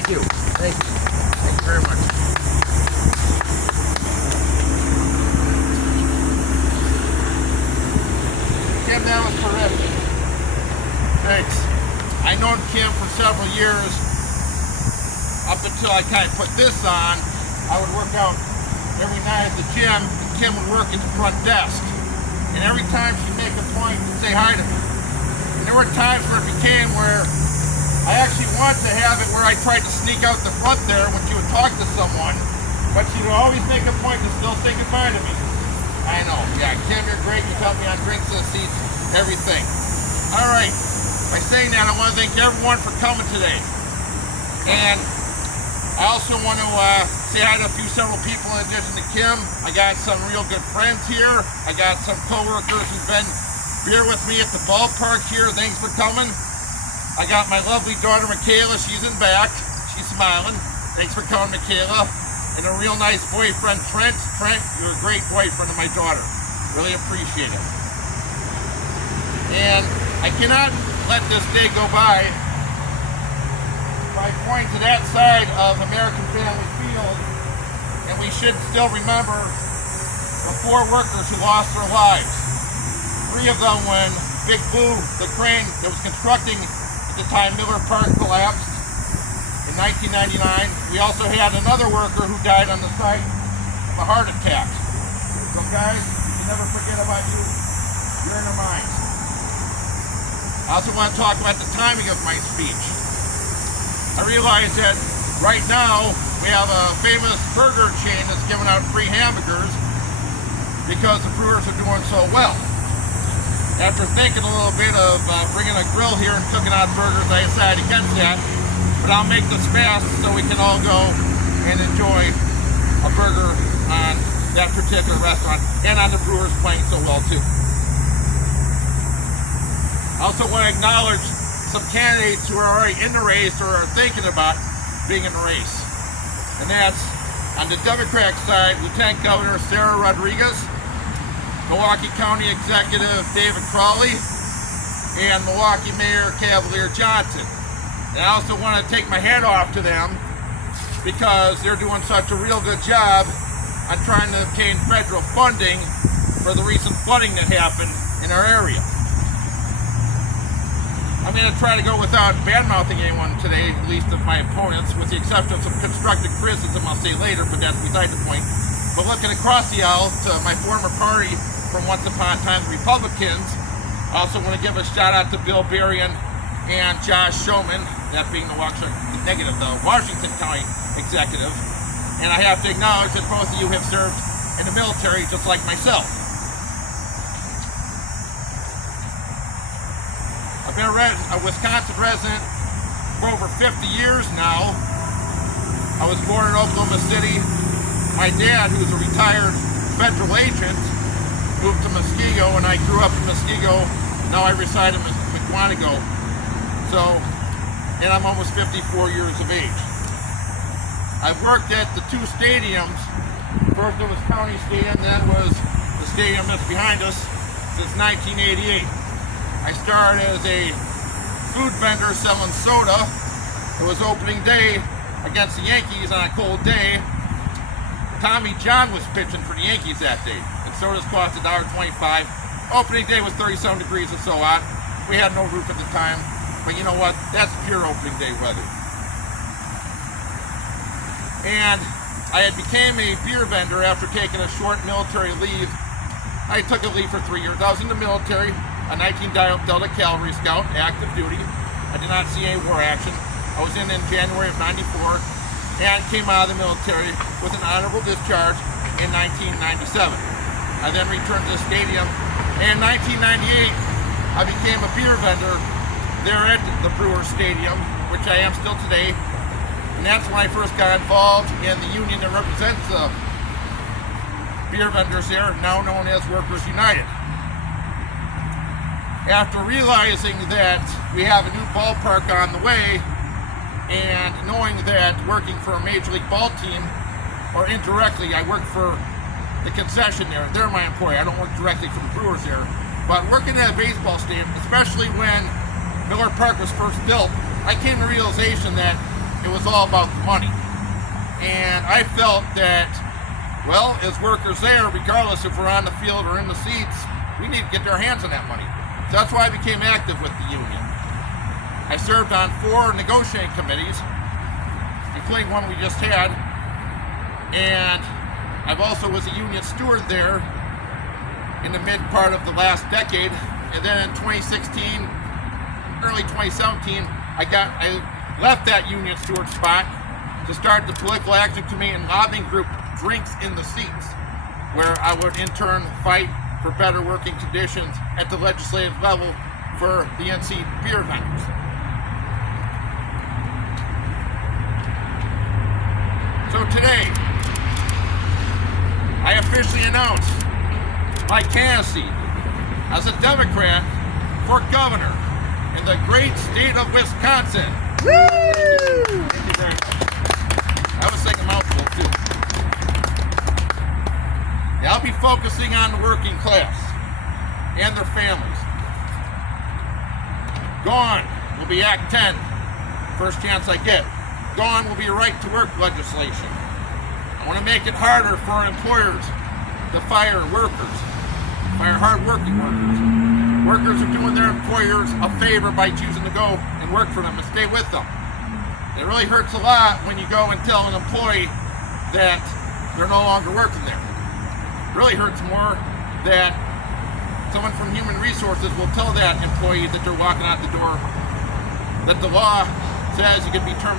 Thank you. Thank you. Thank you very much. Kim, that was terrific. Thanks. I known Kim for several years. Up until I kind of put this on, I would work out every night at the gym, and Kim would work at the front desk. And every time she'd make a point to say hi to me. And there were times where it became where I actually wanted to have it where I tried to sneak out the front there when she would talk to someone, but she would always make a point to still say goodbye to me. I know, yeah, Kim, you're great. You've helped me on drinks and seats, everything. All right, by saying that, I want to thank everyone for coming today. And I also want to say hi to several people in addition to Kim. I got some real good friends here. I got some co-workers who've been beer with me at the ballpark here. Thanks for coming. I got my lovely daughter, Michaela. She's in back. She's smiling. Thanks for coming, Michaela. And a real nice boyfriend, Trent. Trent, you're a great boyfriend of my daughter. Really appreciate it. And I cannot let this day go by pointing to that side of American Family Field, and we should still remember the 4 workers who lost their lives. 3 of them when Big Blue, the crane that was constructing at the time Miller Park collapsed in 1999. We also had another worker who died on the site of a heart attack. So guys, we never forget about you. You're in our minds. I also want to talk about the timing of my speech. I realize that right now we have a famous burger chain that's giving out free hamburgers because the brewers are doing so well. After thinking a little bit of bringing a grill here and cooking out burgers, I decided against that. But I'll make this fast so we can all go and enjoy a burger on that particular restaurant and on the brewers playing so well too. I also want to acknowledge some candidates who are already in the race or are thinking about being in the race. And that's on the Democratic side, Lieutenant Governor Sarah Rodriguez, Milwaukee County Executive David Crowley, and Milwaukee Mayor Cavalier Johnson. And I also want to take my hat off to them because they're doing such a real good job on trying to obtain federal funding for the recent flooding that happened in our area. I'm going to try to go without bad-mouthing anyone today, at least of my opponents, with the exception of some constructive criticism I'll say later, but that's beside the point. But looking across the aisle to my former party from once upon a time, the Republicans, I also want to give a shout out to Bill Berrien and Josh Showman, that being the Washington County executive. And I have to acknowledge that both of you have served in the military just like myself. I've been a Wisconsin resident for over 50 years now. I was born in Oklahoma City. My dad, who's a retired federal agent, moved to Muskego, and I grew up in Muskego. Now I reside in McWanago. And I'm almost 54 years of age. I've worked at the 2 stadiums. First it was County Stadium, then was the stadium that's behind us since 1988. I started as a food vendor selling soda. It was opening day against the Yankees on a cold day. Tommy John was pitching for the Yankees that day, and sodas cost $1.25. Opening day was 37 degrees and so on. We had no roof at the time, but you know what? That's pure opening day weather. And I had became a beer vendor after taking a short military leave. I took a leave for 3 years. I was in the military, a 19 Delta Cavalry Scout, active duty. I did not see any war action. I was in January of '94 and came out of the military with an honorable discharge in 1997. I then returned to the stadium. In 1998, I became a beer vendor there at the Brewers Stadium, which I am still today. And that's when I first got involved in the union that represents the beer vendors there, now known as Workers United. After realizing that we have a new ballpark on the way, and knowing that working for a Major League ball team, or indirectly, I work for the concession there. They're my employer. I don't work directly for the Brewers there. But working at a baseball stadium, especially when Miller Park was first built, I came to the realization that it was all about the money. And I felt that, well, as workers there, regardless if we're on the field or in the seats, we need to get our hands on that money. So that's why I became active with the union. I served on 4 negotiating committees, including one we just had, and I've also was a union steward there in the mid part of the last decade. And then in 2016, early 2017, I left that union steward spot to start the political action committee and lobbying group Drinks in the Seats, where I would in turn fight for better working conditions at the legislative level for the NC beer vendors. So today, I officially announce my candidacy as a Democrat for governor in the great state of Wisconsin. Woo! Thank you very much. I was saying a mouthful too. Yeah, I'll be focusing on the working class and their families. Gone will be Act 10, first chance I get. Gone will be right to work legislation. I want to make it harder for employers to fire workers, fire hard-working workers. Workers are doing their employers a favor by choosing to go and work for them and stay with them. It really hurts a lot when you go and tell an employee that they're no longer working there. It really hurts more that someone from Human Resources will tell that employee that they're walking out the door that the law says you can be terminated